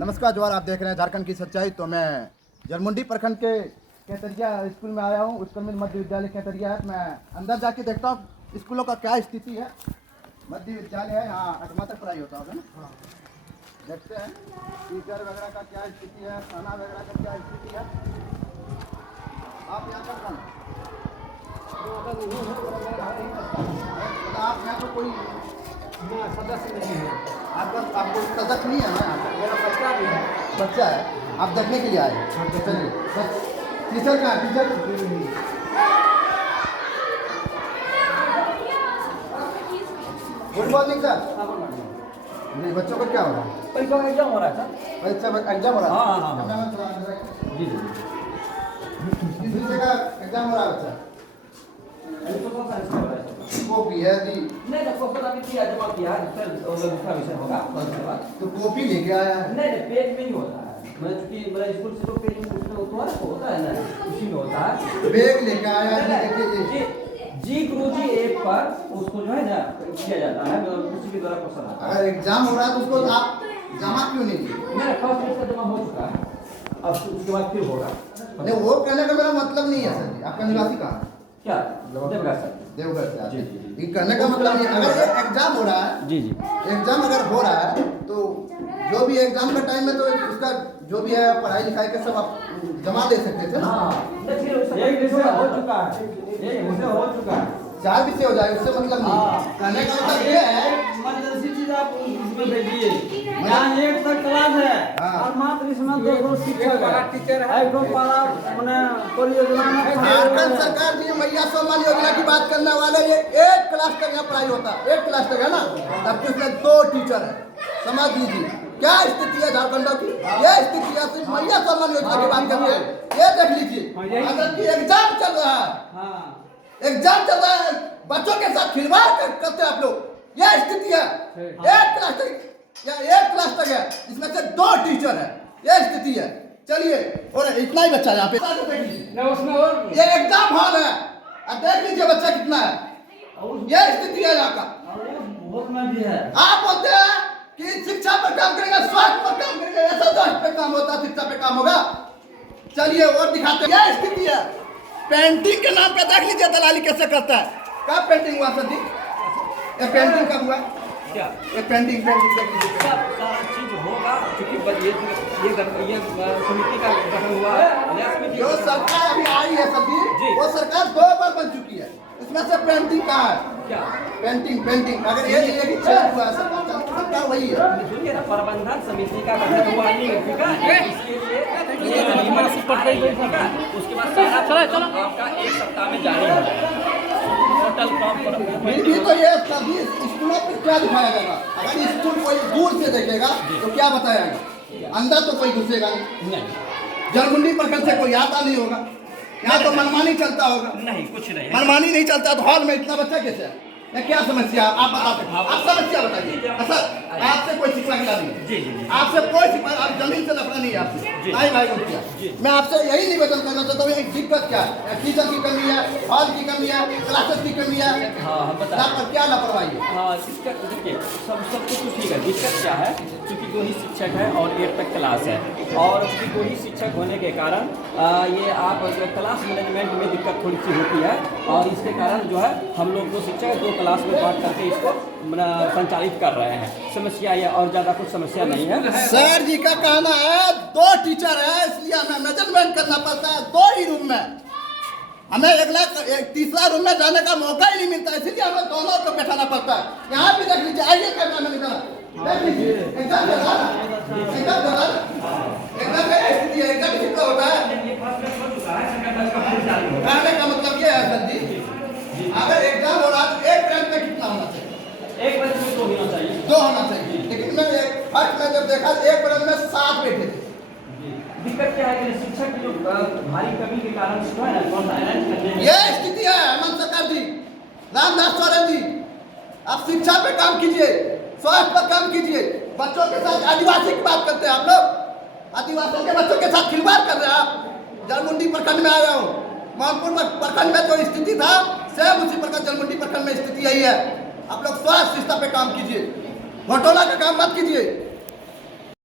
नमस्कार जवाहर, आप देख रहे हैं झारखंड की सच्चाई। तो मैं जलमुंडी प्रखंड के केतरिया स्कूल में आया हूँ। उत्कर्मित मध्य विद्यालय केतरिया है। मैं अंदर जाके देखता हूँ स्कूलों का क्या स्थिति है। मध्य विद्यालय है, यहाँ 8वां तक पढ़ाई होता होगा ना। देखते हैं टीचर वगैरह का क्या स्थिति है, खाना वगैरह का क्या स्थिति है। आप यहाँ कर आप यहाँ तो कोई सदस्य नहीं है। आपको सदस्य नहीं है ना। मेरा बच्चा भी है। बच्चा है, आप देखने के लिए आए हैं। चलिए टीचर कहाँ है? Teacher good morning sir. जी, बच्चों को क्या हो रहा है? परीक्षा का एग्जाम हो रहा है सर। बच्चा एग्जाम हो रहा है? हाँ। जी जी। किस विषय का एग्जाम हो रहा है बच्चा? कॉपी है जी? नहीं तो क्वेश्चन अभी किया जमा किया है सर, दूसरा विषय होगा उसके बाद। तो कॉपी लेके आया है? नहीं पेज में नहीं होता है। मैं चूंकि मेरा स्कूल से तो पेज में उसमें होता है ना, उसी में होता है। बैग लेके आया है? देखिए जी गुरुजी ऐप पर उसको जो है ना किया जाता है, उसी के द्वारा क्वेश्चन आता है। अगर एग्जाम हो रहा है तो उसको आप जमा क्यों नहीं किए? मेरा फर्स्ट इसका जमा हो चुका है, अब उसके बाद फिर होगा। नहीं, वो कहने का मेरा मतलब नहीं है सर जी। आपका निवासी कहाँ है? क्या देवघर सर? देवघर से आते जी, हैं। जी, जी। ये कहने का मतलब नहीं है। अगर ये एग्जाम हो रहा है, जी जी एग्जाम अगर हो रहा है तो जो भी एग्जाम का टाइम है तो उसका जो भी है पढ़ाई लिखाई के सब आप जमा दे सकते थे ना। एक विषय हो चुका है, एक विषय हो चुका है। 4 विषय हो जाए उससे मतलब नहीं। कहने का मतलब ये है इमरजेंसी चीज आप उसमें भेजिए। यहाँ 1 तक क्लास है और मात्र इसमें 2 शिक्षक है। एक दो पारा मैंने परियोजना में झारखंड सरकार जी मैया सम्मान योजना की बात करने वाले, ये 1 क्लास तक यहाँ पढ़ाई होता है। 1 क्लास तक है ना, जबकि उसमें 2 टीचर है। समझ लीजिए क्या स्थिति है झारखंड की। ये स्थिति है, सिर्फ मैया सम्मान योजना की बात कर रहे हैं। ये देख लीजिए, अगर की एग्जाम चल रहा है, एग्जाम चल रहा है, बच्चों के साथ खिलवाड़ करते आप लोग। यह स्थिति है। 1 क्लास तक या 1 क्लास तक है, इसमें से 2 टीचर है। यह स्थिति है। चलिए, और इतना ही बच्चा यहाँ पे देख लीजिए, उसमें और ये एग्जाम हॉल है। अब देख लीजिए बच्चा कितना है। यह स्थिति है यहाँ का। भी है। आप बोलते हैं कि शिक्षा पर काम करेंगे, स्वास्थ्य पर काम करेंगे, ऐसा स्वास्थ्य पे काम होता, शिक्षा पे काम होगा। चलिए और दिखाते हैं। यह स्थिति है। पेंटिंग के नाम पे देख लीजिए दलाली कैसे करता है। क्या पेंटिंग हुआ सर जी? ये पेंटिंग कब हुआ? क्या ये पेंटिंग देख लीजिए। सारा चीज होगा क्योंकि ये समिति का गठन हुआ है। जो सरकार अभी आई है सर जी, वो सरकार 2 बार बन चुकी है। इसमें से पेंटिंग कहाँ है? क्या पेंटिंग अगर ये नहीं है कि चेंज हुआ है, सरकार वही है। सुनिए ना, प्रबंधन समिति का गठन हुआ नहीं है, ठीक है? इसके लिए उसके बाद सारा काम आपका 1 सप्ताह में जारी है। टोटल काम फिर भी तो ये सभी स्कूलों पर क्या दिखाया जाएगा? अगर स्कूल कोई दूर से देखेगा तो क्या बताया? अंदर तो कोई घुसेगा नहीं। जलमुंडी प्रखंड से कोई आता नहीं होगा। यहाँ तो मनमानी चलता होगा। नहीं, कुछ नहीं। मनमानी नहीं चलता तो हॉल में इतना बच्चा कैसे है? ये क्या समस्या आप बताते हैं? आप समस्या बताइए। सर आपसे कोई शिक्षा मिला नहीं? जी जी। आपसे कोई शिक्षा, आप जमीन से लफड़ा नहीं है आपसे। नहीं भाई मुखिया, मैं आपसे यही निवेदन करना चाहता हूँ। एक दिक्कत क्या है? टीचर की कमी है, हॉल की कमी है, क्लासेस की कमी है। क्या लापरवाही है? हाँ, दिक्कत देखिए सब कुछ तो ठीक है। दिक्कत क्या है? क्योंकि 2 ही शिक्षक है और 8 तक क्लास है, और क्योंकि 2 ही शिक्षक होने के कारण ये आप क्लास मैनेजमेंट में दिक्कत थोड़ी सी होती है, और इसके कारण जो है हम लोग 2 शिक्षक 2 क्लास में बांट करके इसको संचालित कर रहे हैं। समस्या ये और ज़्यादा कुछ समस्या नहीं है। सर जी का कहना है 2 टीचर है, इसलिए हमें मेजरमेंट करना पड़ता है 2 ही रूम में। हमें एक तीसरा रूम में जाने का मौका ही नहीं मिलता, इसलिए हमें दोनों को बैठाना पड़ता है। यहाँ भी देख लीजिए, आइए कैमरा में निकला देख लीजिए। एग्जाम कितना होता है? कहने का मतलब ये है सर जी, अगर एग्जाम हो रहा है तो 1 बेंच में कितना होना चाहिए? 1 बेंच में 2 होना चाहिए। 2 होना चाहिए। लेकिन मैं फर्स्ट में जब देखा 1 बेंच में 7 बैठे थे। दिक्कत क्या है कि शिक्षक की जो भारी कमी के कारण जो है ना, ये स्थिति है हेमंत सरकार जी, रामदास सोरेन जी। आप शिक्षा पे काम कीजिए, स्वास्थ्य पर काम कीजिए। बच्चों के साथ आदिवासी की बात करते हैं आप लोग, आदिवासियों के बच्चों के साथ खिलवाड़ कर रहे हैं आप। जलमुंडी प्रखंड में आया हूँ, मानपुर प्रखंड में जो स्थिति था सेम उसी प्रकार जलमुंडी प्रखंड में स्थिति यही है। आप लोग स्वास्थ्य शिक्षा पे काम कीजिए, घोटाला का काम मत कीजिए।